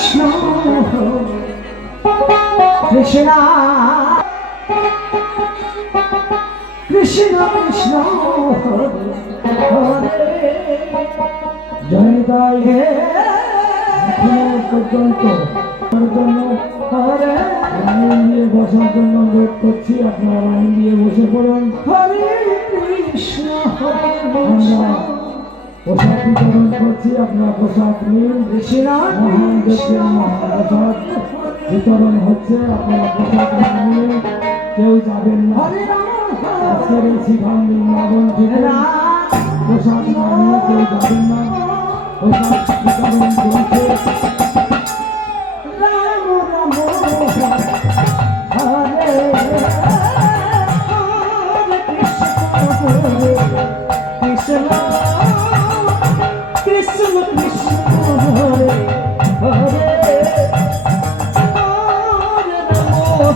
কৃষ্ণ কৃষ্ণ কৃষ্ণ কৃষ্ণ জয়দাই হে পর্যন্ত লাইন দিয়ে বসার জন্য অনুরোধ করছি, আপনারা লাইন দিয়ে বসে পড়ুন। হরে কৃষ্ণ পোশাক বিতরণ করছি, আপনারা পোশাক নিন। মহান দেশের মহাপ্রসাদ বিতরণ হচ্ছে, আপনারা পোশাক নিয়ে কেউ যাবেন না। আজকের এই শিখা বৃন্দাবন থেকে পোশাক না নিয়ে কেউ যাবেন না। পোশাক বিতরণ চলছে। কৃষ্ণ কৃষ্ণ হরে হরে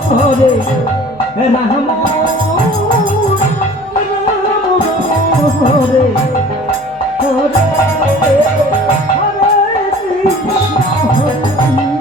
হরে রাম হরে হরে হরে কৃষ্ণ হরে